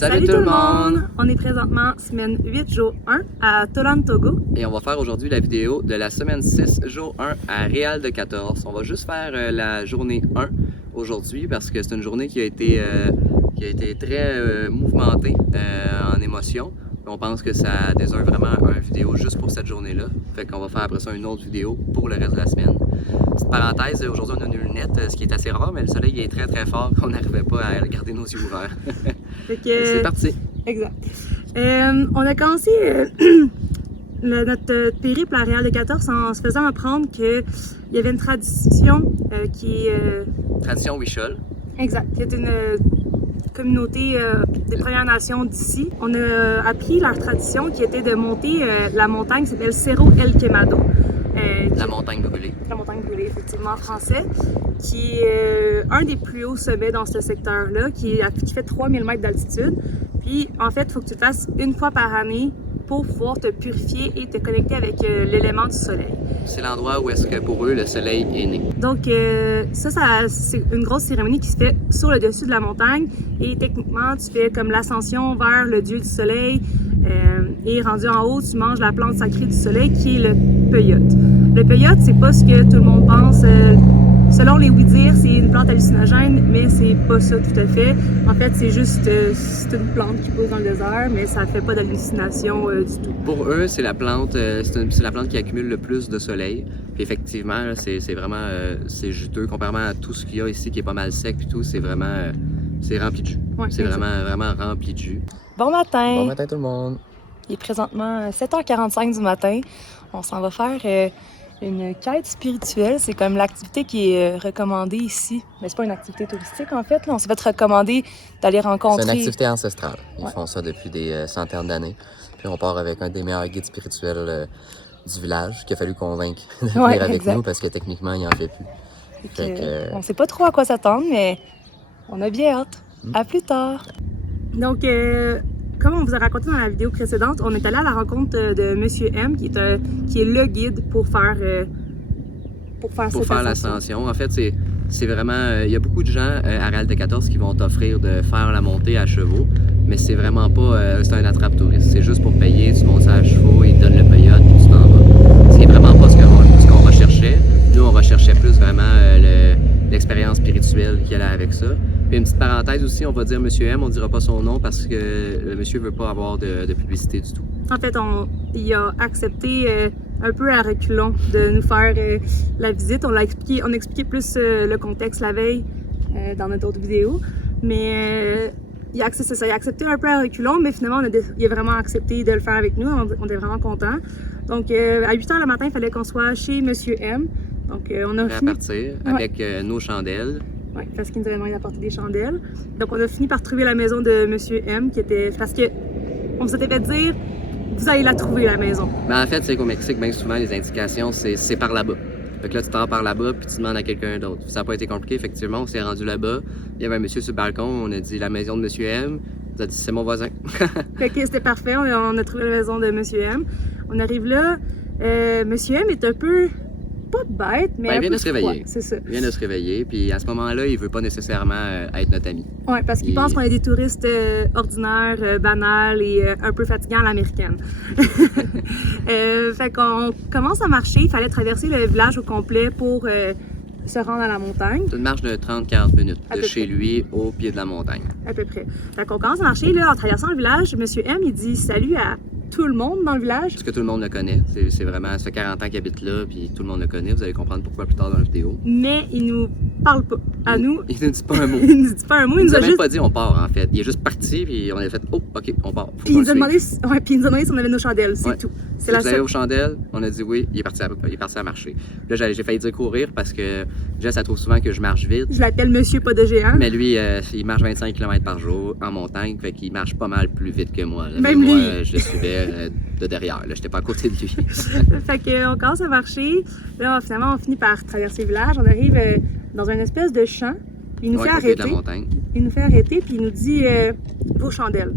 Salut tout le monde! On est présentement semaine 8, jour 1 à Tolan, Togo. Et on va faire aujourd'hui la vidéo de la semaine 6, jour 1 à Réal de 14. On va juste faire la journée 1 aujourd'hui parce que c'est une journée qui a été très mouvementée en émotion. On pense que ça déserve vraiment une vidéo juste pour cette journée-là. Fait qu'on va faire après ça une autre vidéo pour le reste de la semaine. Petite parenthèse, aujourd'hui on a nos lunettes, ce qui est assez rare, mais le soleil est très très fort et on n'arrivait pas à garder nos yeux ouverts. C'est parti! Exact. On a commencé notre périple à Réal de 14 en se faisant apprendre qu'il y avait une tradition qui est... Tradition Huichol. Exact, qui est une communauté des Premières Nations d'ici. On a appris leur tradition qui était de monter la montagne qui s'appelle Cerro El Quemado. La montagne brûlée. La montagne brûlée, effectivement, en français, qui est un des plus hauts sommets dans ce secteur-là, qui fait 3000 mètres d'altitude. Puis, en fait, il faut que tu le fasses une fois par année pour pouvoir te purifier et te connecter avec l'élément du soleil. C'est l'endroit où est-ce que pour eux, le soleil est né. Donc, ça c'est une grosse cérémonie qui se fait sur le dessus de la montagne. Et techniquement, tu fais comme l'ascension vers le dieu du soleil. Et rendu en haut, tu manges la plante sacrée du soleil qui est le peyote. Le peyote, c'est pas ce que tout le monde pense. Selon les oui-dire, c'est une plante hallucinogène, mais c'est pas ça tout à fait. En fait, c'est juste c'est une plante qui pousse dans le désert, mais ça fait pas d'hallucination du tout. Pour eux, c'est la plante qui accumule le plus de soleil. Puis effectivement, c'est vraiment c'est juteux comparément à tout ce qu'il y a ici qui est pas mal sec et tout. C'est vraiment c'est rempli de jus. Ouais, c'est vraiment rempli de jus. Bon matin! Bon matin tout le monde! Il est présentement 7h45 du matin. On s'en va faire une quête spirituelle. C'est comme l'activité qui est recommandée ici. Mais c'est pas une activité touristique en fait. Là. On s'est fait recommander d'aller rencontrer... C'est une activité ancestrale. Ils font ça depuis des centaines d'années. Puis on part avec un des meilleurs guides spirituels du village qu'il a fallu convaincre de venir avec nous parce que techniquement, il en fait plus. On sait pas trop à quoi s'attendre, mais on a bien hâte. À plus tard! Donc, comme on vous a raconté dans la vidéo précédente, on est allé à la rencontre de Monsieur M, qui est le guide pour faire l'ascension. En fait, c'est vraiment... Il y a beaucoup de gens à Réal de 14 qui vont t'offrir de faire la montée à chevaux, mais c'est vraiment pas... c'est un attrape-touriste. C'est juste pour payer, tu montes ça à chevaux, ils te donnent le peyote, puis tu t'en vas. C'est vraiment pas ce qu'on recherchait. Nous, on recherchait plus vraiment l'expérience spirituelle qu'il y a avec ça. Puis une petite parenthèse aussi, on va dire Monsieur M, on dira pas son nom parce que le monsieur veut pas avoir de publicité du tout. En fait, il a accepté un peu à reculons de nous faire la visite. On a expliqué plus le contexte la veille dans notre autre vidéo. Mais il a accepté un peu à reculons, mais finalement, il a vraiment accepté de le faire avec nous. On est vraiment contents. Donc, à 8h le matin, il fallait qu'on soit chez Monsieur M. Donc, on a fini... partir avec nos chandelles. Oui, parce qu'il nous avait demandé d'apporter des chandelles. Donc, on a fini par trouver la maison de Monsieur M, qui était... Parce que on s'était fait dire, vous allez la trouver, la maison. Ben, en fait, c'est qu'au Mexique, bien souvent, les indications, c'est par là-bas. Fait que là, tu t'en par là-bas, puis tu demandes à quelqu'un d'autre. Ça n'a pas été compliqué, effectivement. On s'est rendu là-bas. Il y avait un monsieur sur le balcon. On a dit la maison de Monsieur M. Il a dit, c'est mon voisin. Fait que c'était parfait. On a trouvé la maison de Monsieur M. On arrive là. Monsieur M est un peu... pas bête, mais il vient de se réveiller. C'est ça. Il vient de se réveiller, puis à ce moment-là, il veut pas nécessairement être notre ami. Oui, parce qu'il pense qu'on est des touristes ordinaires, banals et un peu fatigants à l'américaine. Fait qu'on commence à marcher. Il fallait traverser le village au complet pour se rendre à la montagne. C'est une marche de 30-40 minutes de chez lui au pied de la montagne. À peu près. Fait qu'on commence à marcher, là, en traversant le village. Monsieur M, il dit salut à tout le monde dans le village. Parce que tout le monde le connaît. C'est vraiment, ça fait 40 ans qu'il habite là, puis tout le monde le connaît. Vous allez comprendre pourquoi plus tard dans la vidéo. Mais il nous parle pas. À nous. Il nous dit pas un mot. Il nous dit pas un mot. Il nous a même pas dit on part, en fait. Il est juste parti, puis on a fait oh, ok, on part. Puis il nous a demandé si on avait nos chandelles. C'est tout. C'est la seule. Aux chandelles, on a dit oui, il est parti à marcher. Là, j'ai failli dire courir parce que Jess, elle trouve souvent que je marche vite. Je l'appelle Monsieur pas de géant. Mais lui, il marche 25 km par jour en montagne, fait qu'il marche pas mal plus vite que moi. Là. Même moi, lui. Je le suivais de derrière, là, j'étais pas à côté de lui. Fait qu'on commence à marcher. Là, finalement, on finit par traverser le village. On arrive dans une espèce de champ. Il nous fait arrêter. Il nous fait arrêter, puis il nous dit vos chandelles.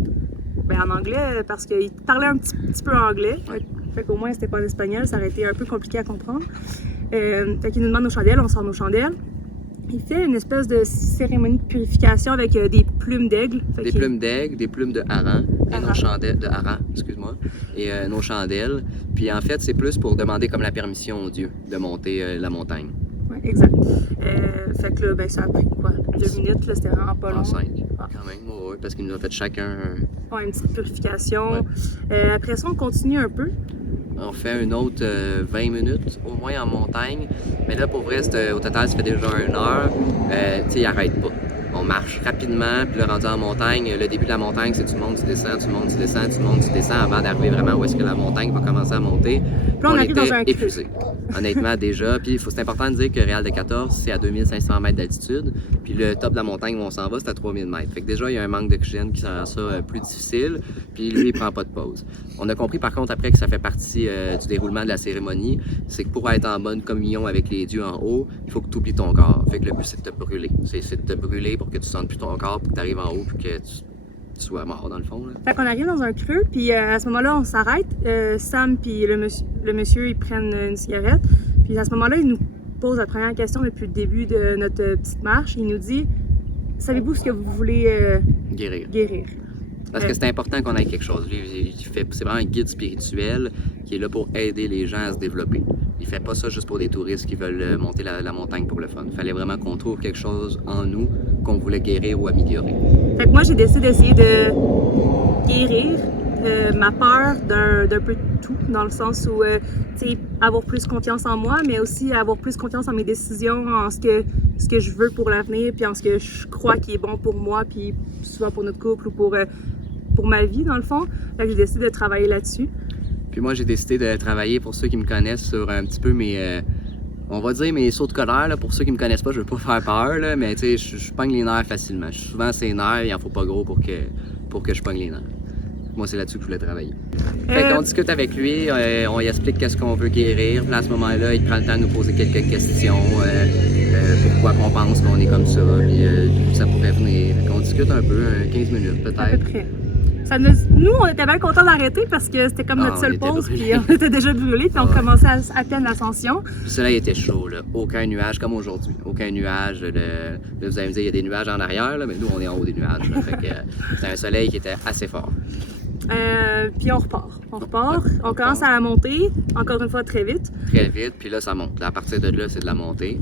Ben, en anglais, parce qu'il parlait un petit peu anglais. Fait qu'au moins, c'était pas en espagnol, ça aurait été un peu compliqué à comprendre. Fait qu'il nous demande nos chandelles, on sort nos chandelles. Il fait une espèce de cérémonie de purification avec des plumes d'aigle. Des plumes d'aigle, des plumes de hareng, et Hareng. nos chandelles, de hareng, excuse-moi, et nos chandelles. Puis en fait, c'est plus pour demander comme la permission aux dieux de monter la montagne. Oui, exact. Fait que là, ben, ça a pris quoi? 2 minutes, là, c'était vraiment pas long. En 5, Ah. quand même, oui, parce qu'ils nous ont fait chacun. Ouais, une petite purification. Ouais. Après ça, on continue un peu. On fait une autre 20 minutes au moins en montagne. Mais là, pour vrai, au total, ça fait déjà 1 heure. Tu sais, ils n'arrêtent pas. On marche rapidement, puis là, rendu en montagne, le début de la montagne, c'est tu montes, tu descends, tu montes, tu descends, tu montes, tu descends, avant d'arriver vraiment où est-ce que la montagne va commencer à monter. Puis là, on arrive était dans un creux. épuisés, honnêtement, déjà. Puis c'est important de dire que Réal de 14, c'est à 2500 mètres d'altitude. Puis le top de la montagne où on s'en va, c'est à 3000 mètres. Fait que déjà, il y a un manque d'oxygène qui rend ça plus difficile. Puis lui, il prend pas de pause. On a compris par contre après que ça fait partie du déroulement de la cérémonie. C'est que pour être en bonne communion avec les dieux en haut, il faut que tu oublies ton corps. Fait que le but, c'est de te brûler. C'est de te brûler pour que tu sentes plus ton corps, pour que tu arrives en haut, puis que tu sois mort dans le fond. Là. Fait qu'on arrive dans un creux, puis à ce moment-là, on s'arrête. Sam puis le monsieur, ils prennent une cigarette. Puis à ce moment-là, il nous pose la première question depuis le début de notre petite marche. Il nous dit « Savez-vous ce que vous voulez guérir? » Parce que c'est important qu'on ait quelque chose. C'est vraiment un guide spirituel qui est là pour aider les gens à se développer. Il fait pas ça juste pour des touristes qui veulent monter la montagne pour le fun. Il fallait vraiment qu'on trouve quelque chose en nous qu'on voulait guérir ou améliorer. Fait que moi, j'ai décidé d'essayer de guérir ma peur d'un peu de tout, dans le sens où, tu sais, avoir plus confiance en moi, mais aussi avoir plus confiance en mes décisions, en ce que je veux pour l'avenir, puis en ce que je crois qui est bon pour moi, puis souvent pour notre couple ou pour ma vie, dans le fond. Fait que j'ai décidé de travailler là-dessus. Puis moi, j'ai décidé de travailler, pour ceux qui me connaissent, sur un petit peu on va dire mes sauts de colère. Là. Pour ceux qui me connaissent pas, je veux pas faire peur, là, mais tu sais, je pogne les nerfs facilement. Souvent, ces nerfs, il en faut pas gros pour que je pogne les nerfs. Moi, c'est là-dessus que je voulais travailler. Fait qu'on discute avec lui, on lui explique qu'est-ce qu'on veut guérir. Puis à ce moment-là, il prend le temps de nous poser quelques questions. Pourquoi qu'on pense qu'on est comme ça, puis ça pourrait venir. Fait qu'on discute un peu, 15 minutes peut-être. À peu près. Nous, on était bien contents d'arrêter parce que c'était comme notre seule pause, puis on était déjà brûlés, puis on commençait à peine l'ascension. Puis cela, il était chaud, là. Aucun nuage comme aujourd'hui. Aucun nuage. Là, vous allez me dire, il y a des nuages en arrière, là, mais nous, on est en haut des nuages. Là. Fait que c'est un soleil qui était assez fort. Puis on repart. On commence à monter, encore une fois, très vite. Très vite, puis là, ça monte. Là, à partir de là, c'est de la montée.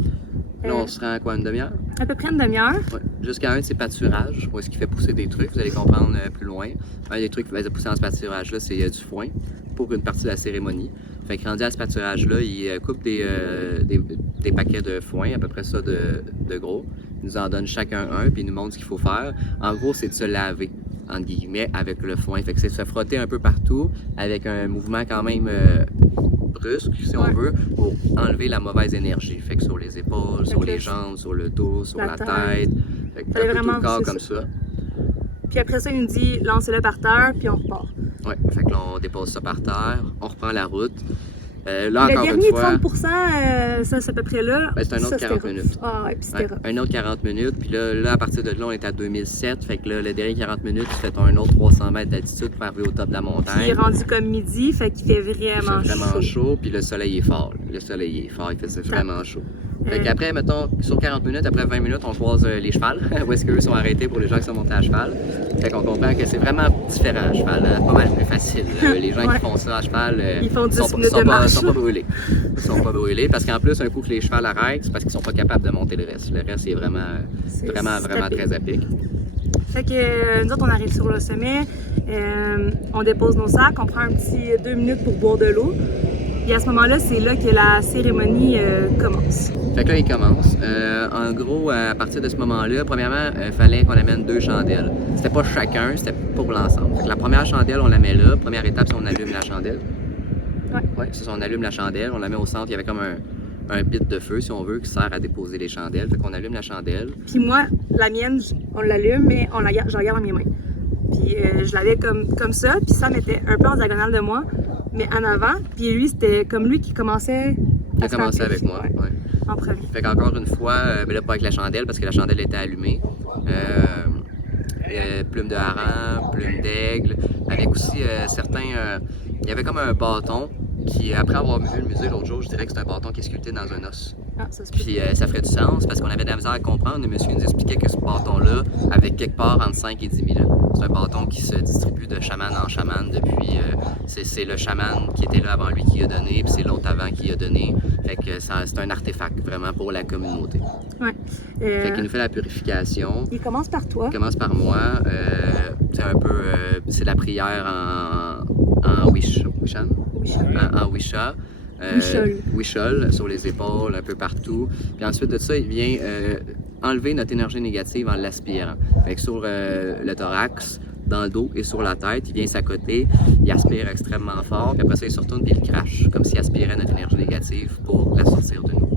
Là, on se rend à quoi, une demi-heure? À peu près une demi-heure. Ouais. Jusqu'à un de ces pâturages, où est-ce qu'il fait pousser des trucs, vous allez comprendre plus loin. Un des trucs qui va pousser dans ce pâturage-là, c'est du foin pour une partie de la cérémonie. Fait que rendu à ce pâturage-là, il coupe des paquets de foin, à peu près ça de gros. Il nous en donne chacun un, puis il nous montre ce qu'il faut faire. En gros, c'est de se laver, entre guillemets, avec le foin. Fait que c'est de se frotter un peu partout, avec un mouvement quand même brusque, si on veut, pour enlever la mauvaise énergie. Fait que sur les épaules, sur les jambes, sur le dos, sur la tête. Fait que un peu tout le corps comme ça. Puis après ça, il nous dit « lancez-le par terre », puis on repart. Ouais, fait que là, on dépose ça par terre, on reprend la route. Là, le encore dernier une fois, 30%, ça, c'est à peu près là. Ben, c'est un autre 40 minutes. Ah, ouais, puis c'était un autre 40 minutes. Puis là, à partir de là, on est à 2007. Fait que là, le dernier 40 minutes, tu fais un autre 300 mètres d'altitude pour arriver au top de la montagne. Puis il est rendu comme midi, fait qu'il fait vraiment chaud. Puis le soleil est fort. Le soleil est fort, il fait vraiment chaud. Fait qu'après, mettons, sur 40 minutes, après 20 minutes, on croise les chevals, où est-ce qu'eux sont arrêtés pour les gens qui sont montés à cheval. Fait qu'on comprend que c'est vraiment différent à cheval, pas mal plus facile. Les gens qui font ça à cheval, ils font 10 minutes de marche. Sont pas brûlés. Ils sont pas brûlés parce qu'en plus, un coup que les chevals arrêtent, c'est parce qu'ils sont pas capables de monter le reste. Le reste est vraiment très à pic. Fait que nous autres, on arrive sur le sommet, on dépose nos sacs, on prend un petit 2 minutes pour boire de l'eau. Et à ce moment-là, c'est là que la cérémonie commence. Fait que là, il commence. En gros, à partir de ce moment-là, premièrement, il fallait qu'on amène 2 chandelles. C'était pas chacun, c'était pour l'ensemble. La première chandelle, on la met là. Première étape, c'est on allume la chandelle. Ouais, c'est ça, on allume la chandelle, on la met au centre. Il y avait comme un bit de feu, si on veut, qui sert à déposer les chandelles. Fait qu'on allume la chandelle. Puis moi, la mienne, on l'allume, mais je la garde dans mes mains. Puis je l'avais comme ça, puis ça mettait un peu en diagonale de moi, mais en avant. Puis lui, c'était comme lui qui commençait à se commencer avec moi, ouais. En premier. Fait qu'encore une fois, mais là, pas avec la chandelle, parce que la chandelle était allumée. Plume de hareng, plume d'aigle, avec aussi certains... il y avait comme un bâton qui, après avoir vu le musée l'autre jour, je dirais que c'est un bâton qui est sculpté dans un os. Ah, ça se peut. Puis ça ferait du sens parce qu'on avait de la misère à comprendre. Le monsieur nous expliquait que ce bâton-là avait quelque part entre 5 et 10 000 ans. C'est un bâton qui se distribue de chaman en chaman depuis. C'est le chaman qui était là avant lui qui a donné, puis c'est l'autre avant qui a donné. Fait que c'est un artefact vraiment pour la communauté. Ouais. Fait qu'il nous fait la purification. Il commence par toi. Il commence par moi. C'est un peu. C'est la prière en Wishan. En Wisha. Wishol, sur les épaules, un peu partout. Puis ensuite de ça, il vient enlever notre énergie négative en l'aspirant. Fait que sur le thorax, dans le dos et sur la tête, il vient s'accoter, il aspire extrêmement fort, puis après ça, il se retourne et il crache, comme s'il aspirait notre énergie négative pour la sortir de nous.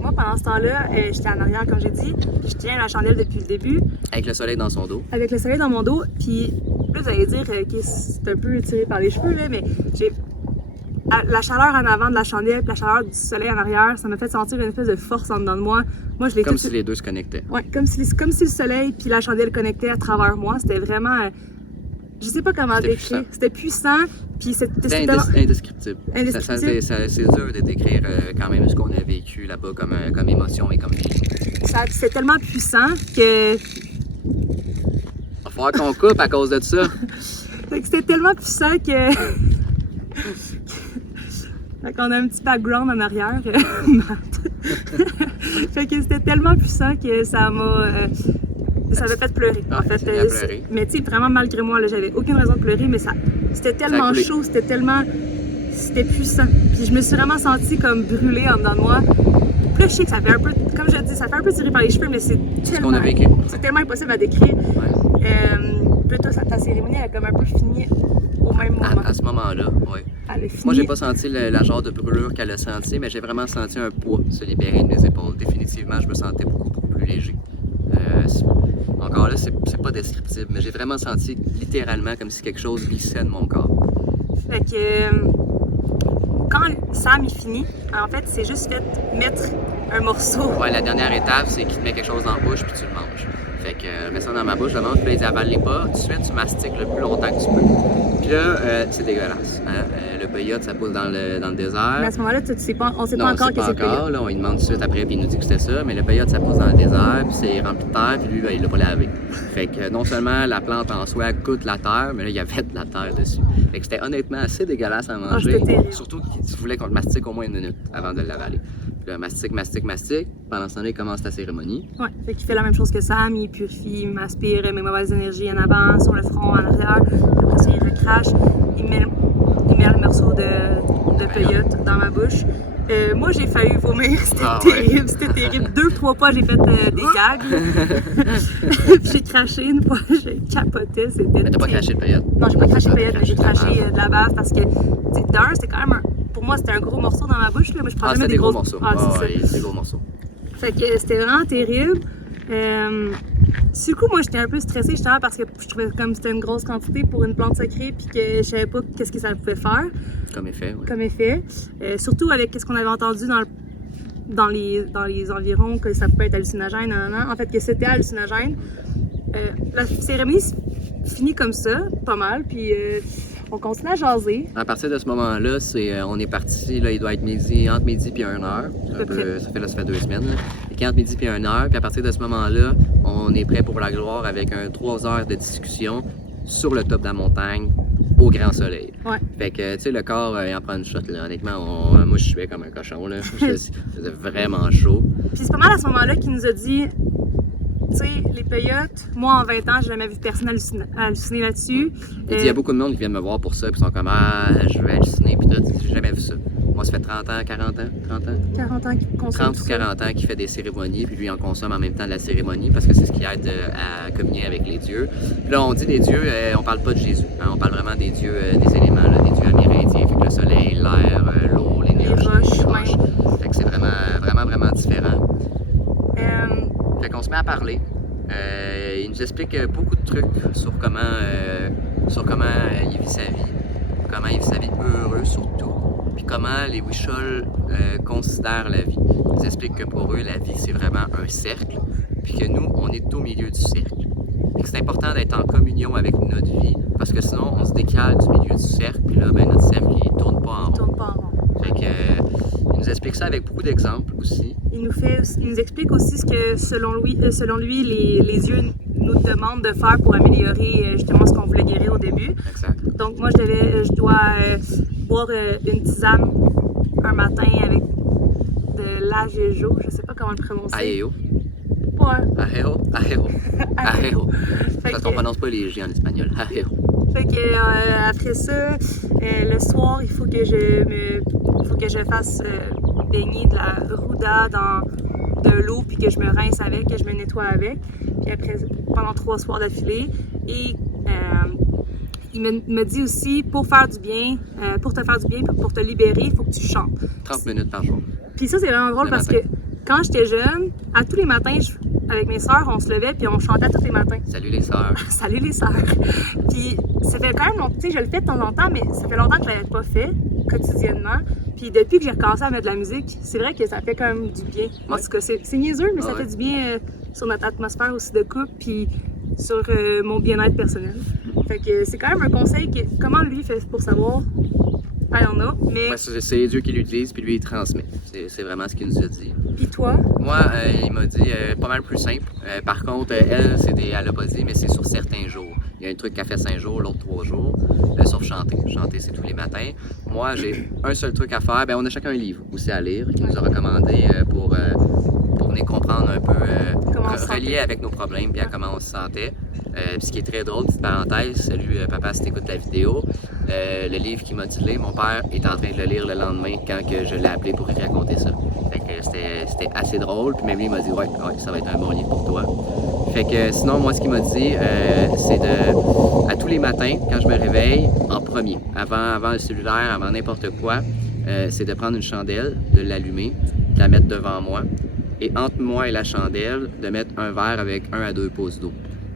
Moi, pendant ce temps-là, j'étais en arrière, comme j'ai dit, puis je tiens la chandelle depuis le début. Avec le soleil dans son dos. Avec le soleil dans mon dos, puis là, vous allez dire que c'est un peu tiré par les cheveux, là, mais j'ai la chaleur en avant de la chandelle et la chaleur du soleil en arrière, ça m'a fait sentir une espèce de force en dedans de moi. Moi, je l'ai comme si les deux se connectaient. Ouais, comme si le soleil puis la chandelle connectaient à travers moi. C'était vraiment... je sais pas comment décrire. C'était puissant, puis c'était indescriptible. C'est dur de décrire quand même ce qu'on a vécu là-bas comme émotion et comme feeling. C'était tellement puissant que... Il va falloir qu'on coupe à cause de ça. C'était tellement puissant que... Fait qu'on a un petit background en arrière. Fait que c'était tellement puissant que ça m'a fait pleurer. En fait, mais tu sais, vraiment malgré moi, là, j'avais aucune raison de pleurer, mais c'était tellement chaud, c'était puissant. Puis je me suis vraiment sentie comme brûlée en dedans de moi. Puis là, je sais que ça fait un peu, comme je dis, ça fait un peu tirer par les cheveux, mais c'est tellement... C'est tellement impossible à décrire. Ouais. Plutôt, ta cérémonie, elle a comme un peu fini au même moment. À ce moment-là, oui. Moi, j'ai pas senti la genre de brûlure qu'elle a senti, mais j'ai vraiment senti un poids se libérer de mes épaules. Définitivement, je me sentais beaucoup plus léger. Encore là, c'est pas descriptible, mais j'ai vraiment senti littéralement comme si quelque chose glissait de mon corps. Fait que quand Sam est fini, en fait, c'est juste fait mettre un morceau. Ouais, la dernière étape, c'est qu'il te met quelque chose dans la bouche puis tu le manges. Fait que je mets ça dans ma bouche, je le mange, puis là, il dit avale-les pas, tout de suite, tu mastiques le plus longtemps que tu peux. Puis là, c'est dégueulasse. Hein? Le peyote, ça pousse dans le désert. Mais à ce moment-là, on sait pas encore que c'est peyote. Là, on lui demande tout de suite après, puis il nous dit que c'était ça, mais le peyote, ça pousse dans le désert, puis c'est rempli de terre, puis lui, ben, il l'a pas lavé. Fait que non seulement la plante en soi goûte la terre, mais là, il y avait de la terre dessus. Fait que c'était honnêtement assez dégueulasse à manger. Surtout que tu voulais qu'on le mastique au moins 1 minute avant de l'avaler. Puis là, mastique. Pendant ce temps-là, il commence ta cérémonie. Ouais, fait qu'il fait la même chose que Sam, il purifie, il m'aspire mes mauvaises énergies en avant, sur le front, en arrière. Après ça, il recrache, il met le morceau de peyote dans ma bouche. Moi, j'ai failli vomir, c'était terrible. 2-3 fois, j'ai fait des gags. Puis j'ai craché une fois, j'ai capoté. Mais t'as pas craché le peyote? Non, j'ai pas craché le peyote, mais j'ai craché de la bave parce que, d'un, c'était quand même pour moi, c'était un gros morceau dans ma bouche. Là. Moi, je prends jamais des gros morceaux. C'est des gros morceaux. Fait que c'était vraiment terrible. Du coup, moi, j'étais un peu stressée justement parce que je trouvais comme c'était une grosse quantité pour une plante sacrée puis que je savais pas qu'est-ce que ça pouvait faire. Comme effet, oui. Comme effet. Surtout avec ce qu'on avait entendu dans les environs, que ça pouvait être hallucinogène. En fait, que c'était hallucinogène. La cérémonie finit comme ça, pas mal, puis on continue à jaser. À partir de ce moment-là, on est parti, là, il doit être entre midi et 1h. Ça fait 2 semaines. Et entre midi et 1h, puis à partir de ce moment-là, on est prêt pour la gloire avec 3 heures de discussion sur le top de la montagne, au grand soleil. Ouais. Fait que, tu sais, le corps, il en prend une shot, là. Honnêtement, moi, je suais comme un cochon, là. C'était vraiment chaud. Puis c'est pas mal à ce moment-là qu'il nous a dit... Tu sais, les peyotes, moi en 20 ans, j'ai jamais vu personne halluciner là-dessus. Il y a beaucoup de monde qui viennent me voir pour ça, puis ils sont comme je vais halluciner, puis tout. J'ai jamais vu ça. Moi, ça fait 30 ans, 40 ans, 30 ans? 40 ans qu'il consomme 30 ou 40 ans qu'il fait des cérémonies, puis lui, il en consomme en même temps de la cérémonie, parce que c'est ce qui aide à communier avec les dieux. Puis là, on dit des dieux, on parle pas de Jésus. Hein, on parle vraiment des dieux, des éléments, là, des dieux amérindiens. Fait que le soleil, l'air, l'eau, l'énergie, les roches. Fait que c'est vraiment différent. Fait qu'on se met à parler. Il nous explique beaucoup de trucs sur comment il vit sa vie, comment il vit sa vie heureux surtout, puis comment les Wishols considèrent la vie. Il nous explique que pour eux, la vie, c'est vraiment un cercle, puis que nous, on est au milieu du cercle. Puis que c'est important d'être en communion avec notre vie, parce que sinon, on se décale du milieu du cercle, puis là, ben, notre cercle, il tourne pas en rond. Il tourne pas en rond. Fait que Il nous explique ça avec beaucoup d'exemples aussi. Il nous explique aussi ce que, selon lui, les dieux nous demandent de faire pour améliorer justement ce qu'on voulait guérir au début. Exact. Donc moi, je dois boire une tisane un matin avec de l'agejo, je sais pas comment le prononcer. Aeo. Ouais. Aeo. Aeo. Aeo. Fait Parce qu'on prononce pas les J en espagnol. Aeo. Fait que après ça, le soir, il faut que je fasse baigner de la ruda dans de l'eau, puis que je me rince avec, que je me nettoie avec. Puis après, pendant 3 soirs d'affilée. Et il me dit aussi, pour te faire du bien, pour te libérer, il faut que tu chantes. 30 minutes par jour. Puis ça, c'est vraiment drôle parce que quand j'étais jeune, à tous les matins, avec mes sœurs, on se levait puis on chantait tous les matins. Salut les sœurs. Salut les sœurs. Puis ça fait quand même longtemps, tu sais, je le fais de temps en temps, mais ça fait longtemps que je l'avais pas fait quotidiennement. Puis depuis que j'ai recommencé à mettre de la musique, c'est vrai que ça fait quand même du bien. En tout cas, c'est niaiseux, mais ça fait du bien sur notre atmosphère aussi de couple, puis sur mon bien-être personnel. Fait que c'est quand même un conseil comment lui fait pour savoir. I don't know, mais... Ouais, c'est Dieu qui l'utilise, puis lui, il transmet. C'est vraiment ce qu'il nous a dit. Puis toi? Moi, il m'a dit pas mal plus simple. Par contre, elle a pas dit, mais c'est sur certains jours. Il y a un truc qu'elle fait 5 jours, l'autre 3 jours, sauf chanter. Chanter, c'est tous les matins. Moi, j'ai un seul truc à faire. On a chacun un livre aussi à lire qu'il nous a recommandé pour venir comprendre un peu, relier avec nos problèmes, puis à comment on se sentait. Puis ce qui est très drôle, petite parenthèse, salut papa si t'écoutes la vidéo, le livre qu'il m'a dit de lire, mon père est en train de le lire le lendemain quand que je l'ai appelé pour lui raconter ça. Fait que c'était assez drôle, puis même lui il m'a dit ouais, ça va être un bon livre pour toi. Fait que sinon moi ce qu'il m'a dit, c'est à tous les matins quand je me réveille, en premier, avant le cellulaire, avant n'importe quoi, c'est de prendre une chandelle, de l'allumer, de la mettre devant moi, et entre moi et la chandelle, de mettre un verre avec 1 à 2 pouces d'eau.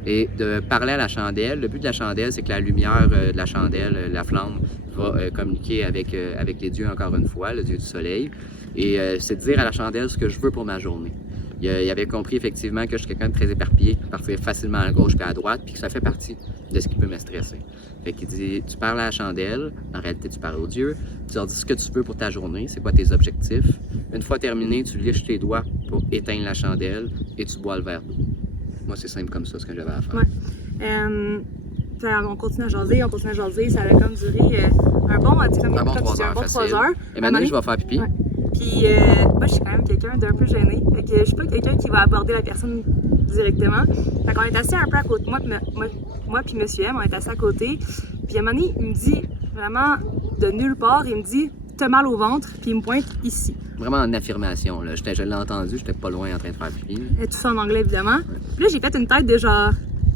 Et de parler à la chandelle. Le but de la chandelle, c'est que la lumière de la chandelle, la flamme, va communiquer avec les dieux encore une fois, le dieu du soleil. Et c'est de dire à la chandelle ce que je veux pour ma journée. Il avait compris effectivement que je suis quelqu'un de très éparpillé, qui partait facilement à gauche puis à droite, puis que ça fait partie de ce qui peut me stresser. Fait qu'il dit, tu parles à la chandelle, en réalité tu parles aux dieux, tu leur dis ce que tu veux pour ta journée, c'est quoi tes objectifs. Une fois terminé, tu liches tes doigts pour éteindre la chandelle et tu bois le verre d'eau. Moi, c'est simple comme ça, ce que j'avais à faire. Ouais. On continue à jaser, ça a comme duré un bon 3 heures. Et maintenant, je vais faire pipi. Ouais. Puis, moi, je suis quand même quelqu'un d'un peu gêné. Fait que je suis pas quelqu'un qui va aborder la personne directement. Fait qu'on est assis un peu à côté. Moi puis Monsieur M, on est assis à côté. Puis à un moment donné, il me dit, vraiment de nulle part, il me dit, t'as mal au ventre, puis il me pointe ici. Vraiment en affirmation, là. Je l'ai entendu, j'étais pas loin en train de faire pipi. Et tout ça en anglais, évidemment. Puis là, j'ai fait une tête de genre,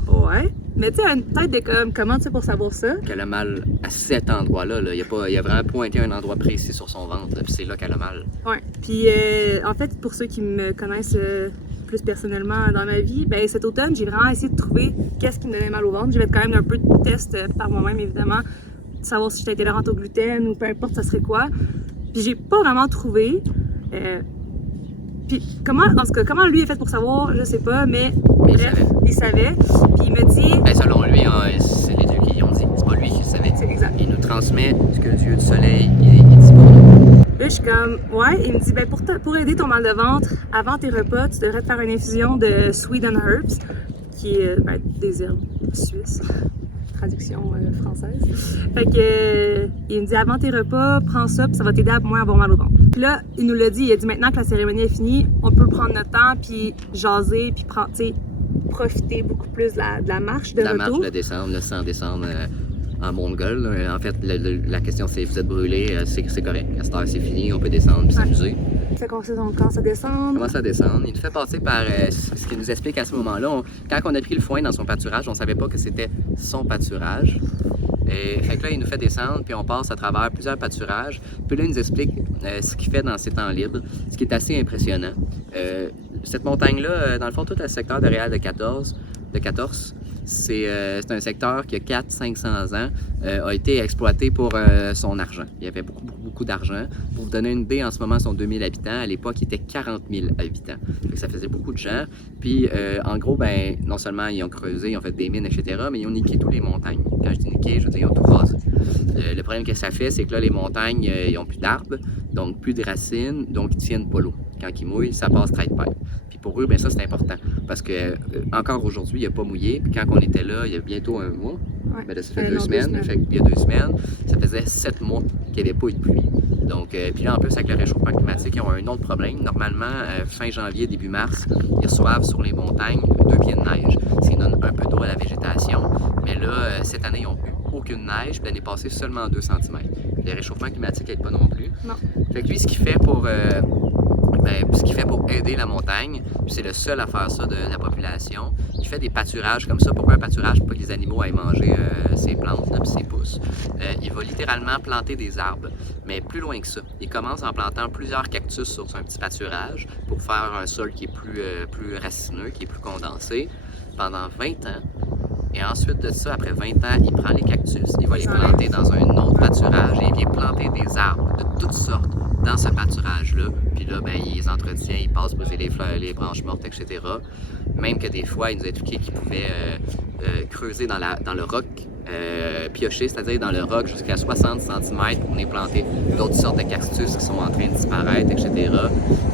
ouais. Mais tu sais, une tête de comment tu sais pour savoir ça? Qu'elle a mal à cet endroit-là. Là. Il a vraiment pointé un endroit précis sur son ventre, puis c'est là qu'elle a mal. Ouais. Puis en fait, pour ceux qui me connaissent plus personnellement dans ma vie, ben cet automne, j'ai vraiment essayé de trouver qu'est-ce qui me donnait mal au ventre. J'ai fait quand même un peu de tests par moi-même, évidemment, de savoir si j'étais intolérante au gluten ou peu importe, ça serait quoi. Puis j'ai pas vraiment trouvé. Puis comment lui est fait pour savoir, je sais pas, mais bref, il savait. Puis il me dit... selon lui, c'est les dieux qui y ont dit, c'est pas lui qui le savait. C'est exact. Il nous transmet ce que le dieu du soleil, il dit pour nous. Là, je suis comme, ouais, il me dit, pour aider ton mal de ventre, avant tes repas, tu devrais te faire une infusion de Sweden Herbs, qui est des herbes suisses. Traduction française. Fait que il me dit avant tes repas, prends ça, puis ça va t'aider à moins avoir mal au ventre. Puis là, il nous l'a dit, il a dit maintenant que la cérémonie est finie, on peut prendre notre temps, puis jaser, puis profiter beaucoup plus de la marche de retour. La marche, sans descendre en mongol. En fait, la question c'est vous êtes brûlé, c'est correct. À cette heure, c'est fini, on peut descendre puis s'amuser. Fait qu'on sait donc quand ça descend. Comment ça descend? Il nous fait passer par ce qu'il nous explique à ce moment-là. Quand on a pris le foin dans son pâturage, on ne savait pas que c'était son pâturage. Et fait que là, il nous fait descendre, puis on passe à travers plusieurs pâturages. Puis là, il nous explique ce qu'il fait dans ses temps libres, ce qui est assez impressionnant. Cette montagne-là, dans le fond, tout le secteur de Réal de 14, c'est un secteur qui a 400-500 ans, a été exploité pour son argent. Il y avait beaucoup d'argent. Pour vous donner une idée, en ce moment, ils sont 2000 habitants. À l'époque, il était 40 000 habitants. Donc, ça faisait beaucoup de gens. Puis, en gros, non seulement ils ont creusé, ils ont fait des mines, etc., mais ils ont niqué toutes les montagnes. Quand je dis niqué, je veux dire ils ont tout rasé. Le problème que ça fait, c'est que là, les montagnes, ils n'ont plus d'arbres, donc plus de racines, donc ils ne tiennent pas l'eau. Quand ils mouillent, ça passe straight pipe. Puis pour eux, bien ça, c'est important. Parce que encore aujourd'hui, il n'a pas mouillé. Puis quand on était là, il y a bientôt un mois, ben là, ça fait 2 semaines. Fait il y a 2 semaines, ça faisait 7 mois qu'il n'y avait pas eu de pluie. Donc, puis là, en plus, avec le réchauffement climatique, ils ont un autre problème. Normalement, fin janvier, début mars, ils reçoivent sur les montagnes 2 pieds de neige. Ça donne un peu d'eau à la végétation. Mais là, cette année, ils n'ont eu aucune neige. Puis l'année passée, seulement 2 cm. Le réchauffement climatique n'aide pas non plus. Non. Fait que lui, ce qu'il fait pour aider la montagne, puis c'est le seul à faire ça de la population, il fait des pâturages comme ça. Pourquoi un pâturage? Pour pas que les animaux aillent manger ses plantes puis ses pousses. Il va littéralement planter des arbres, mais plus loin que ça. Il commence en plantant plusieurs cactus sur un petit pâturage pour faire un sol qui est plus racineux, qui est plus condensé, pendant 20 ans. Et ensuite de ça, après 20 ans, il prend les cactus, il va les planter dans un autre pâturage et il vient planter des arbres de toutes sortes dans ce pâturage-là. Puis là, ben, il les entretient, il passe poser les fleurs, les branches mortes, etc. Même que des fois, il nous a expliqué qu'il pouvait creuser dans le roc, piocher, c'est-à-dire dans le roc jusqu'à 60 cm pour venir planter d'autres sortes de cactus qui sont en train de disparaître, etc.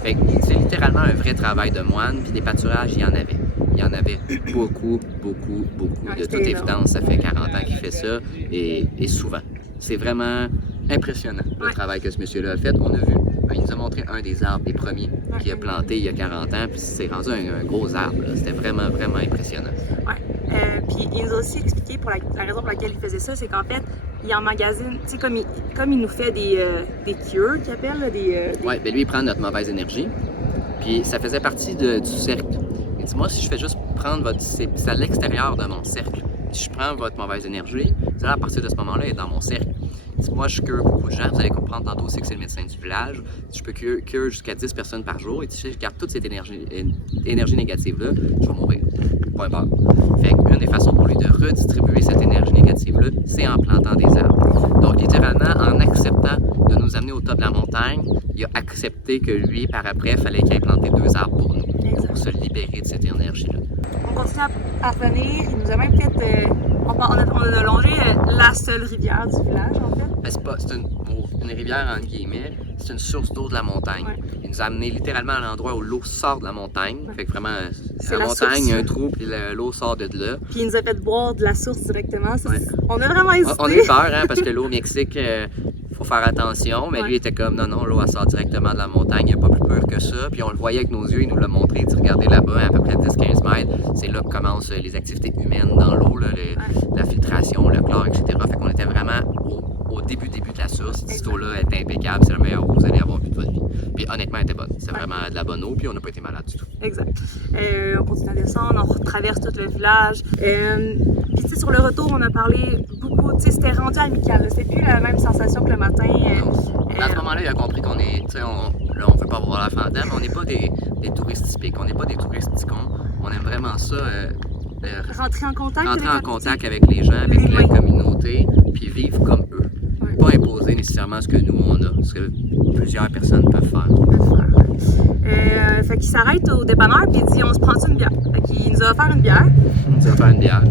Fait que c'est littéralement un vrai travail de moine, puis des pâturages, il y en avait. Il y en avait beaucoup. De toute évidence, ça fait 40 ans qu'il fait ça, et souvent. C'est vraiment impressionnant le travail que ce monsieur-là a fait. On a vu, il nous a montré un des arbres, des premiers, qu'il a planté il y a 40 ans, puis c'est rendu un gros arbre. C'était vraiment impressionnant. Ouais. Puis il nous a aussi expliqué pour la raison pour laquelle il faisait ça, c'est qu'en fait, il emmagasine, tu sais, comme il nous fait des cures, qu'il appelle, là, Ouais, ben lui, il prend notre mauvaise énergie, puis ça faisait partie du cercle. Il dit, moi, si je fais juste prendre c'est à l'extérieur de mon cercle. Si je prends votre mauvaise énergie, là, à partir de ce moment-là, elle est dans mon cercle. Moi, je cure beaucoup de gens. Vous allez comprendre tantôt aussi que c'est le médecin du village. Je peux cure jusqu'à 10 personnes par jour. Et si je garde toute cette énergie négative-là, je vais mourir. Point barre. Fait qu'une des façons pour lui de redistribuer cette énergie négative-là, c'est en plantant des arbres. Donc, littéralement, en acceptant de nous amener au top de la montagne, il a accepté que lui, par après, il fallait qu'il ait planté 2 arbres pour nous, pour se libérer de cette énergie-là. On continue à revenir. Il nous a même fait... on a longé la seule rivière du village, en fait. C'est une rivière, entre guillemets, c'est une source d'eau de la montagne. Ouais. Il nous a amené littéralement à l'endroit où l'eau sort de la montagne. Ouais. Fait que vraiment, la montagne, il y a un trou, puis l'eau sort de là. Puis il nous a fait boire de la source directement. Ça, on a vraiment hésité. On a eu peur, hein, parce que l'eau au Mexique, faut faire attention, mais lui était comme non, l'eau elle sort directement de la montagne, il n'y a pas plus peur que ça. Puis on le voyait avec nos yeux, il nous l'a montré. Regardez là-bas, à peu près 10-15 mètres, c'est là que commencent les activités humaines dans l'eau, la filtration, le chlore, etc. Fait qu'on était vraiment au début de la source. Cette eau-là est impeccable, c'est la meilleure eau que vous allez avoir vue de votre vie. Puis honnêtement, elle était bonne. C'est vraiment de la bonne eau, puis on n'a pas été malade du tout. Exact. On continue à descendre, on traverse tout le village. Puis tu sais, sur le retour, on a parlé beaucoup, tu sais, c'était rendu amical. C'était plus la même sensation que le matin. À ce moment-là, il a compris qu'on est, tu sais, on ne veut pas voir la fantôme, on n'est pas des touristes typiques, on n'est pas des touristes ticons. On aime vraiment ça. Rentrer en contact avec les gens, avec la communauté, puis vivre comme eux. Ouais. Pas imposer nécessairement ce que nous on a, ce que plusieurs personnes peuvent faire. Fait qu'il s'arrête au dépanneur puis il dit on se prend une bière. Fait qu'il nous a offert une bière. Il nous a offert une bière.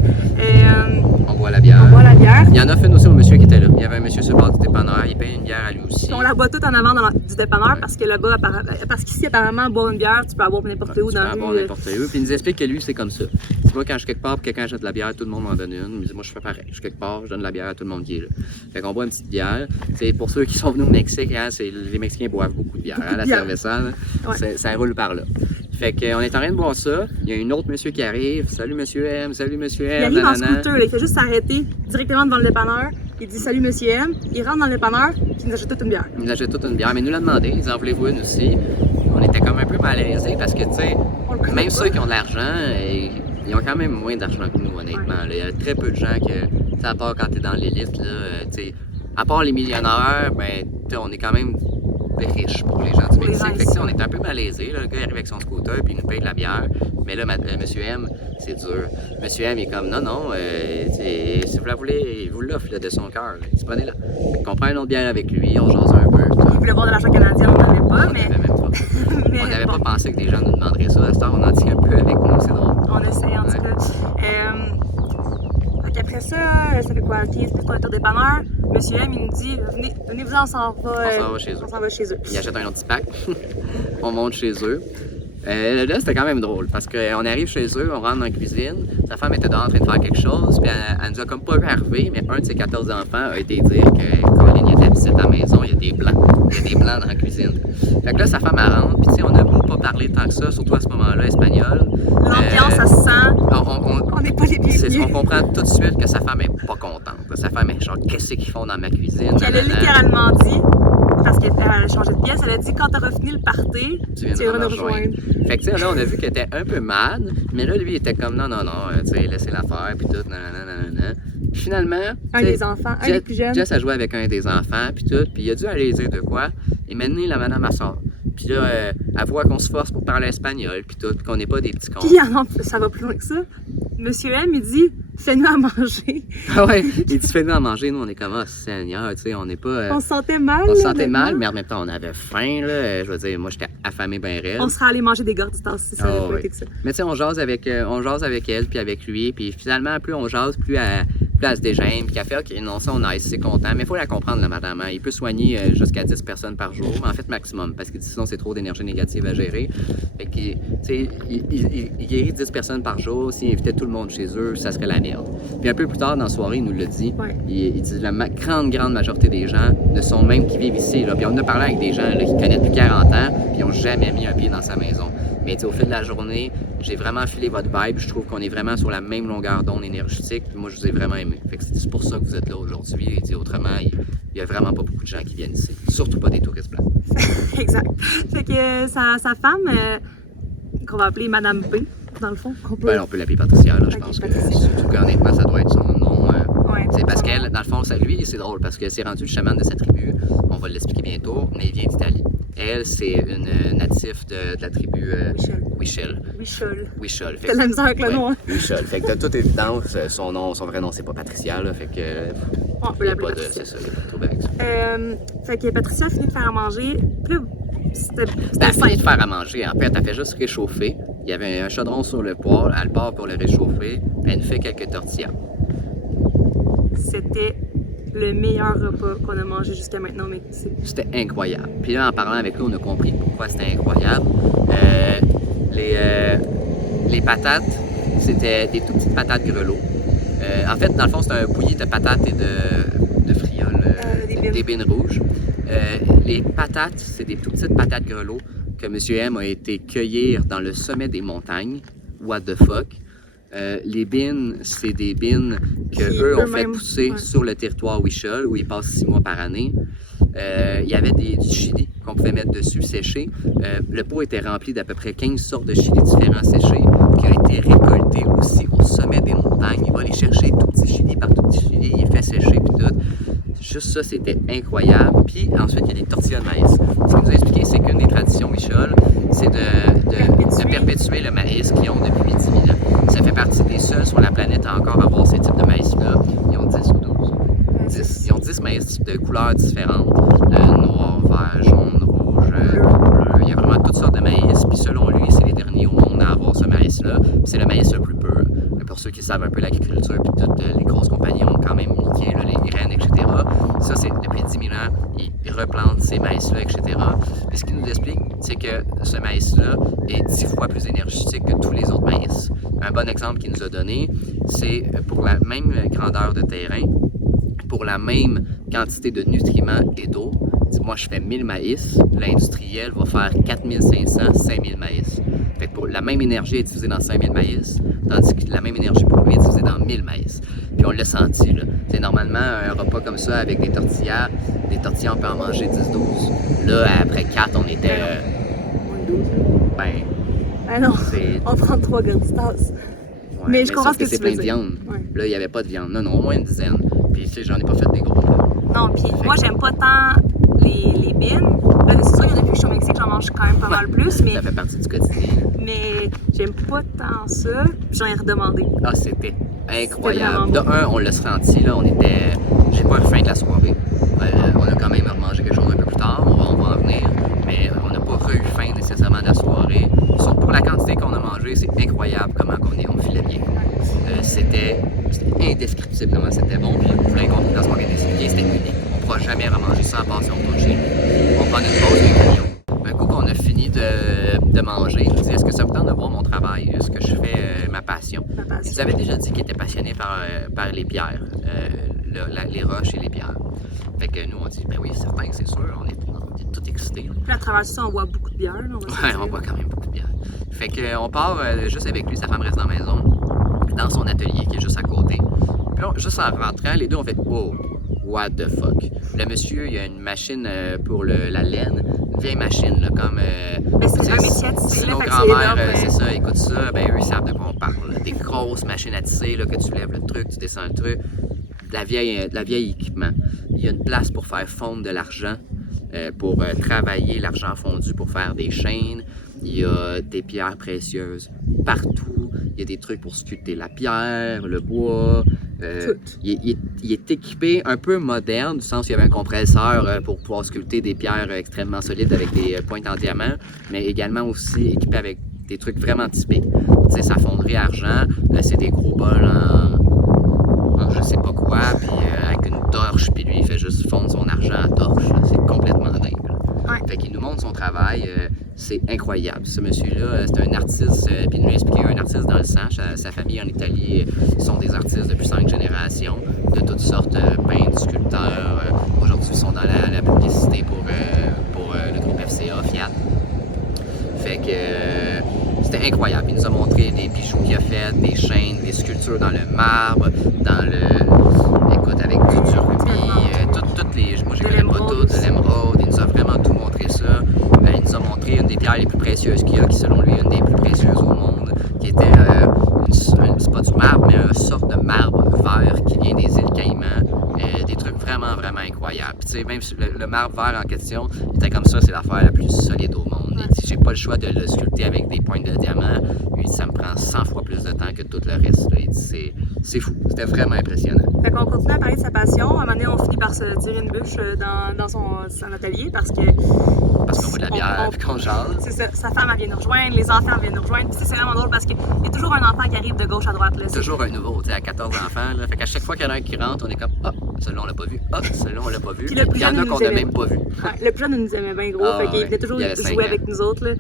On boit la bière. Il y en a fait aussi au monsieur qui était là. Il y avait un monsieur sur le bord du dépanneur, il paye une bière à lui aussi. On la boit toute en avant du dépanneur parce que là-bas, parce qu'ici apparemment boire une bière, tu peux avoir n'importe où dans la rue. Tu peux avoir n'importe où. Puis il nous explique que lui c'est comme ça. Tu vois, quand je suis quelque part, quelqu'un achète de la bière, tout le monde m'en donne une. Il me dit moi je fais pareil. Je suis quelque part, je donne de la bière à tout le monde qui est là. Fait qu'on boit une petite bière. C'est pour ceux qui sont venus au Mexique, hein, les Mexicains boivent beaucoup de bière. Hein, la cerveza, ça roule par là. Fait qu'on est en train de boire ça. Il y a un autre monsieur qui arrive. Salut monsieur M, salut monsieur M. Il arrive en scooter, il fait juste s'arrêter directement devant le dépanneur. Il dit salut monsieur M. Il rentre dans le dépanneur, puis il nous achète toute une bière. Il nous achète toute une bière, mais il nous l'a demandé. Ils en voulaient-vous une aussi. On était comme un peu malaisés parce que, tu sais, même ceux qui ont de l'argent, ils ont quand même moins d'argent que nous, honnêtement. Il y a très peu de gens que, à part quand t'es dans l'élite, là, tu sais, à part les millionnaires, ben, on est quand même riche pour les gens du Mexique. Fait que, on est un peu malaisés. Le gars arrive avec son scooter puis il nous paye de la bière. Mais là, monsieur M, c'est dur. Monsieur M, il est comme non, si vous la voulez, il vous l'offre de son cœur. Prenez-la. On prend une autre bière avec lui, on jase un peu. Il voulait boire de l'argent canadien, on n'avait pas, mais. Même pas. On n'avait pas pensé que des gens nous demanderaient ça. À cette heure, on en tient un peu avec nous, c'est drôle. On essaie en tout cas. qu'après ça fait quoi, 15 minutes qu'on est au dépanneur. Monsieur M, il nous dit, venez-vous-en, on s'en va chez eux. On s'en va chez eux. Il achète un autre petit pack. On monte chez eux. Là, c'était quand même drôle parce qu'on arrive chez eux, on rentre dans la cuisine. Sa femme était dehors en train de faire quelque chose, puis elle nous a comme pas vu arriver, mais un de ses 14 enfants a été dire que Colin était visite à la maison, il y a des blancs. Il y a des blancs dans la cuisine. Fait que là, sa femme, elle rentre, puis tu sais, on n'a pas parlé tant que ça, surtout à ce moment-là, espagnol. L'ambiance, ça se sent. On n'est pas les bienvenus. On comprend tout de suite que sa femme est pas contente. Sa femme est genre, qu'est-ce qu'ils font dans ma cuisine? Puis elle a littéralement dit, parce qu'elle a changé de pièce, elle a dit quand t'auras fini le party, tu vas nous rejoindre. Fait que tu sais, là, on a vu qu'elle était un peu mad, mais là, lui, il était comme non, tu sais, laissez-la faire, puis tout, nanana. Puis finalement. Un des enfants, un des plus jeunes. Jess a joué avec un des enfants, puis tout, puis il a dû aller dire de quoi. Et maintenant, la madame, elle sort. Puis là, elle voit qu'on se force pour parler espagnol, puis tout, qu'on n'est pas des petits cons. Puis ça va plus loin que ça. Monsieur M, il dit, fais-nous à manger. Ah ouais, il dit, fais-nous à manger. Nous, on est comme, ah, Seigneur, tu sais, on n'est pas. On se sentait mal. On se sentait mal, mais en même temps, on avait faim, là. Je veux dire, moi, j'étais affamé ben raide. On serait allé manger des gorditas si ça n'avait pas été que ça. Mais tu sais, on jase avec elle, puis avec lui, puis finalement, plus on jase, plus elle se dégêne, puis qu'elle fait, OK, non, ça, on a c'est content. Mais il faut la comprendre, la madame. Hein. Il peut soigner jusqu'à 10 personnes par jour, mais en fait, maximum, parce que sinon, c'est trop d'énergie négative à gérer. Fait que, tu sais, il guérit 10 personnes par jour. S'il invitait tout le monde chez eux, ça serait la merde. Puis un peu plus tard dans la soirée, il nous l'a dit. Ouais. Il dit la grande majorité des gens ne sont même qui vivent ici. Là. Puis on a parlé avec des gens là, qui connaissent depuis 40 ans, puis ils n'ont jamais mis un pied dans sa maison. Mais au fil de la journée, j'ai vraiment filé votre vibe. Je trouve qu'on est vraiment sur la même longueur d'onde énergétique. Puis moi, je vous ai vraiment aimé. Fait que c'est pour ça que vous êtes là aujourd'hui. Et autrement, il n'y a vraiment pas beaucoup de gens qui viennent ici. Surtout pas des touristes blancs. Exact. Fait que sa femme, qu'on va appeler Madame P, dans le fond. On peut l'appeler Patricia, là, je pense que surtout qu'honnêtement, ça doit être son nom. C'est parce qu'elle, dans le fond, lui, c'est drôle parce que c'est rendu le chaman de sa tribu. On va l'expliquer bientôt, mais il vient d'Italie. Elle, c'est une native de la tribu Huichol. T'as de la misère avec le nom, hein? Huichol. Fait que de toute évidence, son vrai nom, c'est pas Patricia, là. Fait que. On peut l'appeler Patricia. C'est ça, il n'y a pas de trouble avec ça. Fait que Patricia a fini de faire à manger. Puis c'était fini de faire à manger. En fait, elle fait juste réchauffer. Il y avait un chaudron sur le poêle. Elle part pour le réchauffer. Elle nous fait quelques tortillas. C'était le meilleur repas qu'on a mangé jusqu'à maintenant au Mexique. C'était incroyable. Puis là, en parlant avec lui, on a compris pourquoi c'était incroyable. Les patates, c'était des toutes petites patates grelots. En fait, dans le fond, c'est un bouilli de patates et de frioles, des bines rouges. Les patates, c'est des toutes petites patates grelots que M. M a été cueillir dans le sommet des montagnes. What the fuck? Les bines, c'est des bines qu'eux ont fait pousser sur le territoire Huichol, où ils passent 6 mois par année. Il y avait du chili qu'on pouvait mettre dessus, sécher. Le pot était rempli d'à peu près 15 sortes de chili différents séchés, qui ont été récoltés aussi au sommet des montagnes. Il va aller chercher tout petit chili par tout petit chili, il fait sécher, puis tout. Juste ça, c'était incroyable. Puis ensuite, il y a des tortillas de maïs. Ce qu'il nous a expliqué, c'est qu'une des traditions Huichol, c'est de perpétuer le maïs qu'ils ont depuis 10 000 ans. Ça fait partie des seuls sur la planète à encore avoir ces types de maïs-là. Ils ont 10 ou 12. 10. Ils ont 10 maïs de couleurs différentes. Noir, vert, jaune, rouge, bleu. Il y a vraiment toutes sortes de maïs. Puis selon lui, c'est les derniers au monde à avoir ce maïs-là. Puis c'est le maïs le plus pur. Pour ceux qui savent un peu l'agriculture, puis toutes les grosses compagnies ont quand même niqué là, les graines, etc. Ça, c'est depuis 10 000 ans, ils replantent ces maïs-là, etc. Et ce qu'il nous explique, c'est que ce maïs-là est 10 fois plus énergétique que tous les autres maïs. Un bon exemple qu'il nous a donné, c'est pour la même grandeur de terrain, pour la même quantité de nutriments et d'eau. Moi, je fais 1000 maïs, l'industriel va faire 4500, 5000 maïs. Fait que pour la même énergie est divisée dans 5000 maïs, tandis que la même énergie pour lui est divisée dans 1000 maïs. Puis on l'a senti, là. C'est normalement un repas comme ça avec des tortillas, on peut en manger 10-12. Là, après 4, on était... non, on prend 3 gorditas. Ouais, mais je comprends ce que c'est tu veux plein de dire. viande. Ouais. Là, il n'y avait pas de viande. Non, au moins une dizaine. Puis, tu sais, j'en ai pas fait des gros. Là. Non, puis moi, j'aime pas tant les bines. Là, c'est sûr que depuis que je suis au Mexique, j'en mange quand même pas mal plus. Mais ça fait partie du quotidien. Mais j'aime pas tant ça. Puis j'en ai redemandé. Ah, c'était incroyable. De un, on l'a senti, là. J'ai pas eu faim de la soirée. On a quand même remangé quelque chose un peu plus tard. On va en venir. Mais on n'a pas eu faim nécessairement de la soirée. Surtout pour la quantité qu'on a mangé, c'est incroyable comment on filait bien. C'était indescriptiblement c'était bon. Puis vous l'avez compris dans ce qu'on vient d'expliquer, c'était unique. On ne pourra jamais remanger ça à part si on retourne chez nous. On prend une pause d'un camion. Un coup qu'on a fini de manger, je me dis, est-ce que ça vous tente de voir mon travail, ce que je fais, ma passion? Il nous avait déjà dit qu'il était passionné par les pierres, les roches et les pierres. Fait que nous, on dit, ben oui, certain, c'est sûr, on est tout excités. Puis à travers ça, on boit beaucoup de bière. Là, on boit quand même beaucoup de bière. Fait qu'on part juste avec lui, sa femme reste dans la maison, dans son atelier qui est juste à côté. Puis là, juste en rentrant, les deux, on fait, oh, what the fuck. Le monsieur, il a une machine pour la laine, une vieille machine, là, comme. Mais c'est un métier à tisser, si nos grands-mères, c'est ça, écoute ça, ben eux, ils savent de quoi on parle. Là. Des grosses machines à tisser, là, que tu lèves le truc, tu descends le truc. De la vieille équipement. Il y a une place pour faire fondre de l'argent, pour travailler l'argent fondu pour faire des chaînes. Il y a des pierres précieuses partout. Il y a des trucs pour sculpter la pierre, le bois. Il est équipé un peu moderne, du sens où il y avait un compresseur pour pouvoir sculpter des pierres extrêmement solides avec des pointes en diamant, mais également aussi équipé avec des trucs vraiment typés. Tu sais, sa fonderie argent, c'est des gros bols en je sais pas quoi, puis avec une torche, puis lui, il fait juste fondre son argent à torche. C'est complètement dingue. Ouais. Fait qu'il nous montre son travail, c'est incroyable. Ce monsieur-là, c'est un artiste, puis il nous a expliqué un artiste dans le sang. Sa famille en Italie sont des artistes depuis 5 générations, de toutes sortes, peintres, sculpteurs. Aujourd'hui, ils sont dans la publicité pour le groupe FCA, Fiat. Fait que c'était incroyable. Il nous a montré des bijoux qu'il a fait, des chaînes, des sculptures dans le marbre, écoute, avec du rubis, toutes les. Moi, je les connais pas toutes, de l'émeraude. Il nous a vraiment tout montré ça. Il nous a montré une des pierres les plus précieuses qu'il y a, qui selon lui est une des plus précieuses au monde, qui était, c'est pas du marbre, mais une sorte de marbre vert qui vient des îles Caïmans. Des trucs vraiment, vraiment incroyables. Puis, tu sais, même le marbre vert en question, il était comme ça, c'est l'affaire la plus solide au monde. Il dit, j'ai pas le choix de le sculpter avec des pointes de diamant. Lui, ça me prend 100 fois plus de temps que tout le reste. Là. Il dit, c'est fou. C'était vraiment impressionnant. Fait qu'on continue à parler de sa passion. À un moment donné, on finit par se tirer une bûche dans son atelier parce qu'on boit de la bière et qu'on jase. C'est ça. Sa femme, elle vient nous rejoindre, les enfants viennent nous rejoindre. Puis c'est vraiment drôle parce qu'il y a toujours un enfant qui arrive de gauche à droite. Là. Toujours un nouveau, tu sais, à 14 enfants. Là. Fait qu'à chaque fois qu'il y en a un qui rentre, on est comme, ah, celui-là, on l'a pas vu. Ah, celui-là, on l'a pas vu. Puis il y en a qu'on n'a même pas vu. Ouais, le plus jeune nous aimait bien gros. Fait qu'il venait toujours jouer avec nous autres. Là.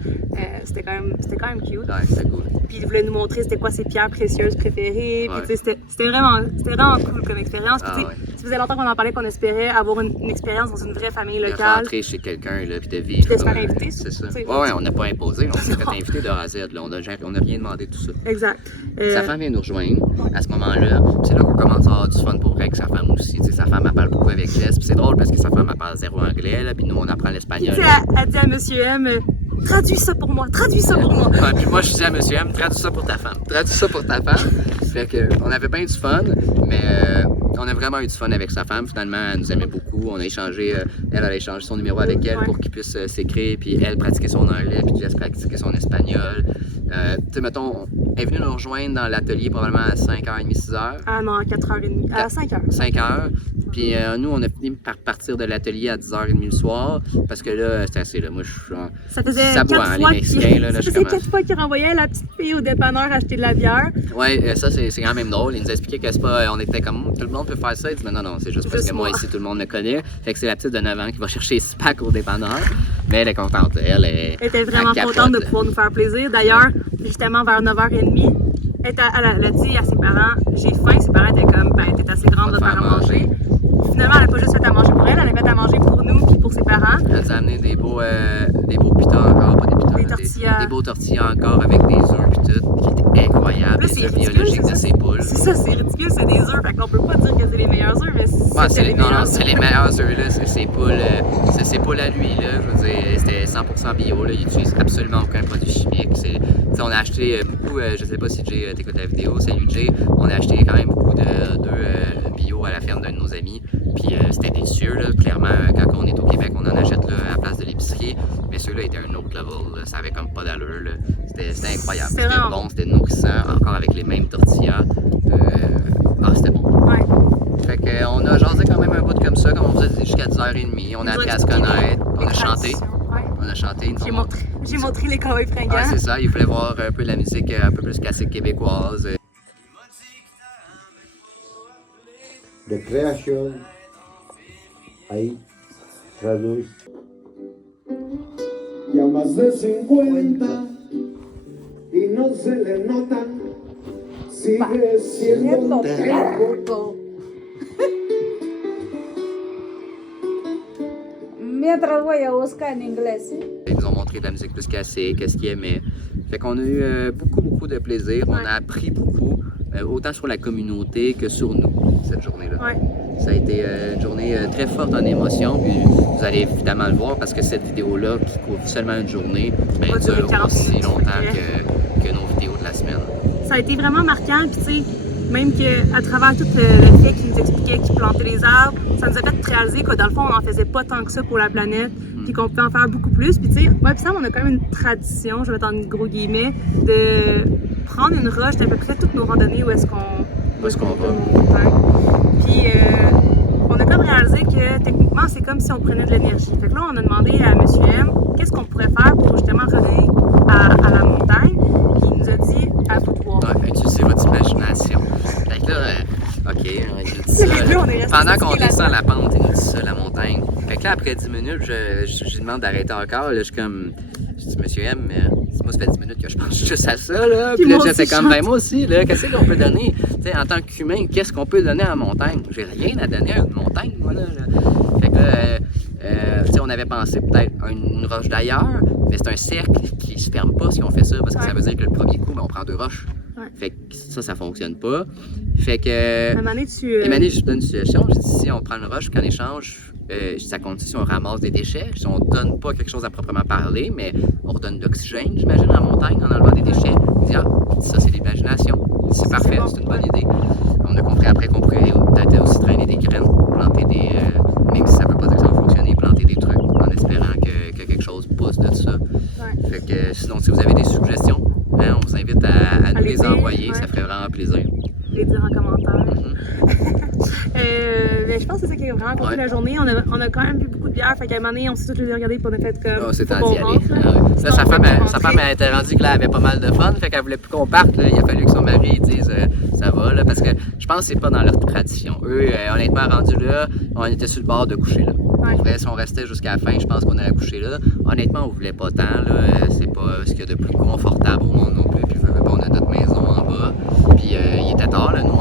C'était quand même cute. Ouais, c'était cool. Puis il voulait nous montrer c'était quoi ses pierres précieuses préférées. Puis tu sais, c'était vraiment cool comme expérience. Puis ça faisait longtemps qu'on en parlait, qu'on espérait avoir une expérience dans une vraie famille locale. De rentrer chez quelqu'un, là, puis de vivre. Puis de se faire inviter. C'est ça. Ouais, on n'a pas imposé, on s'est fait inviter de A à Z. Là. On n'a rien demandé tout ça. Exact. Sa femme vient nous rejoindre à ce moment-là. C'est là qu'on commence à avoir du fun pour vrai avec sa femme aussi. T'sais, sa femme, elle parle beaucoup avec Jess. Puis c'est drôle parce que sa femme, elle parle zéro anglais. Là, puis nous, on apprend l'espagnol. Elle dit à Monsieur M, traduis ça pour moi, traduis ça pour moi. Ouais, puis moi, je dis à Monsieur M, traduis ça pour ta femme. Traduis ça pour ta femme. Fait que, on avait bien du fun, mais on a vraiment eu du fun avec sa femme. Finalement, elle nous aimait beaucoup. On a échangé, elle a échangé son numéro avec elle pour qu'il puisse s'écrire. Puis elle pratiquer son anglais, puis Jess pratiquer son espagnol. Tu sais, mettons, elle est venue nous rejoindre dans l'atelier probablement à 5h30, 6h. Ah non, à 4h30, à 5h. 5h. Puis nous, on a fini par partir de l'atelier à 10h30 le soir, parce que là, c'était assez, là. Moi, je suis en... Ça faisait quatre fois qu'il renvoyait la petite fille au dépanneur acheter de la bière. Ouais, ça, c'est quand même drôle. Il nous a expliqué que c'est pas... On était comme, tout le monde peut faire ça. Il dit, mais non, c'est juste parce que moi, ici, tout le monde me connaît. Fait que c'est la petite de 9 ans qui va chercher ses packs au dépanneur. Mais elle est contente. Elle était vraiment contente de pouvoir nous faire plaisir. D'ailleurs, justement, vers 9h30, elle a dit à ses parents, j'ai faim. Ses parents étaient comme, ben, t'es assez grande de faire à manger. Finalement, elle n'a pas juste fait à manger pour elle, elle a fait à manger pour nous puis pour ses parents. Elle nous a amené des beaux pitons encore, pas des pitons, des tortillas. Des beaux tortillas encore avec des œufs puis tout, qui étaient incroyables. Là, les œufs biologiques de ces poules. C'est ça, c'est ridicule, c'est des œufs, fait qu'on peut pas dire que c'est les meilleurs œufs, mais c'est les meilleurs œufs. C'est les meilleurs œufs, là, c'est ses poules à lui, là, je veux dire, c'était 100% bio, là, il utilise absolument aucun produit chimique. On a acheté beaucoup, je sais pas si Jay t'écoute la vidéo, salut Jay, on a acheté quand même beaucoup d'œufs bio à la ferme d'un de nos amis. Puis c'était délicieux, là. Clairement, quand on est au Québec, on en achète là, à la place de l'épicerie. Mais ceux-là étaient un autre level, là. Ça avait comme pas d'allure, là. C'était incroyable. C'était bon, c'était nourrissant, encore avec les mêmes tortillas. C'était bon. Ouais. Fait qu'on a jasé quand même un bout comme ça, comme on faisait jusqu'à 10h30. On a appris à se connaître, on a chanté. On a chanté. J'ai montré les cowboys fringants. Ah, c'est ça, il fallait voir un peu de la musique un peu plus classique québécoise. de creación, ahí traduce. Ya más de 50 y no se le notan, sigue siendo terco. Mientras voy a buscar en inglés, ¿sí? Ils nous ont montré de la musique plus classique, ce qu'ils aimaient. Fait qu'on a eu beaucoup de plaisir. On a appris beaucoup, autant sur la communauté que sur nous, cette journée-là. Ouais. Ça a été une journée très forte en émotion, puis vous allez évidemment le voir parce que cette vidéo-là, qui couvre seulement une journée, ben, Va durer dure 40 aussi minutes, longtemps ouais. que nos vidéos de la semaine. Ça a été vraiment marquant, puis tu sais, même qu'à travers tout le fait qu'il nous expliquait qu'il plantait les arbres, ça nous a fait réaliser que dans le fond, on n'en faisait pas tant que ça pour la planète, puis qu'on pouvait en faire beaucoup plus. Puis tu sais, moi et Sam, on a quand même une tradition, je vais mettre en gros guillemets, de prendre une roche d'à peu près toutes nos randonnées où est-ce qu'on va. Puis on a comme réalisé que techniquement, c'est comme si on prenait de l'énergie. Fait que là, on a demandé à M. M qu'est-ce qu'on pourrait faire pour justement revenir à la montagne. Puis il nous a dit à vous de voir. Ouais, utilisez votre imagination. Fait que là, OK, je dis ça. Les deux, on est restés Pendant qu'on stickés descend la pente, il nous dit ça, la montagne. Fait que là, après 10 minutes, je lui demande d'arrêter encore. Là, je suis comme, je dis, Monsieur M, moi, ça fait 10 minutes que je pense juste à ça, là. Puis là, j'étais comme, ben moi aussi, là, qu'est-ce qu'on peut donner? Tu sais, en tant qu'humain, qu'est-ce qu'on peut donner à la montagne? J'ai rien à donner à une montagne, moi, là. Fait que là, tu sais, on avait pensé peut-être à une roche d'ailleurs, mais c'est un cercle qui se ferme pas si on fait ça, parce que ça veut dire que le premier coup, ben, on prend 2 roches. Ouais. Fait que ça fonctionne pas. Fait que. À un moment donné, je donne une suggestion. Je dis si on prend une roche, qu'en échange, ça continue si on ramasse des déchets. Si on donne pas quelque chose à proprement parler, mais on redonne de l'oxygène, j'imagine, en montagne, en enlevant des déchets. Il dit, ah, ça c'est l'imagination. C'est parfait, bon. c'est une bonne idée. On a compris après qu'on pourrait peut-être aussi traîner des graines, planter des. Même si ça veut pas dire que ça va fonctionner, planter des trucs en espérant que quelque chose pousse de ça. Ouais. Fait que sinon, si vous avez des suggestions, on vous invite à nous les dire, envoyer, ouais. ça ferait vraiment plaisir. Les dire en commentaire. Mm-hmm. Mais je pense que c'est ça qui a vraiment compris la journée. On a quand même bu beaucoup de bière, fait qu'à un moment donné, on s'est tous les regardés et on a fait comme. Oh, c'est faut temps qu'on d'y aller. rentre, là. Là, sa femme elle était rendue qu'elle avait pas mal de fun, fait qu'elle voulait plus qu'on parte. Là. Il a fallu que son mari dise ça va, là, parce que je pense que c'est pas dans leur tradition. Eux, honnêtement, rendus là, on était sur le bord de coucher là. Ouais. En vrai, si on restait jusqu'à la fin, je pense qu'on allait coucher là. Honnêtement, on voulait pas tant, là. C'est pas ce qu'il y a de plus confortable au monde non plus. Puis on a notre maison en bas. Puis il était tard, là. Nous,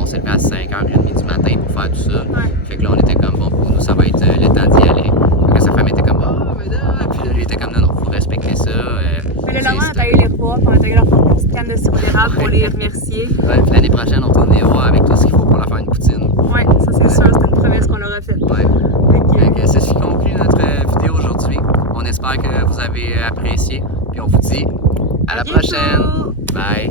on s'est levé à 5h30 du matin pour faire tout ça. Ouais. Fait que là, on était comme bon, pour nous, ça va être le temps d'y aller. Fait que sa femme était comme mais là. Puis là, lui était comme non, faut respecter ça. Mais le lendemain, on a eu les repas, puis on a eu leur une petite canne de sirop d'érable pour les remercier. Ouais, puis l'année prochaine, on tourne les voir avec tout ce qu'il faut pour leur faire une poutine. Ouais, ça c'est sûr, c'était une promesse qu'on leur a faite. Ouais. Ok. Fait que c'est ce qui conclut notre vidéo aujourd'hui. On espère que vous avez apprécié. Puis on vous dit à la prochaine. Bye.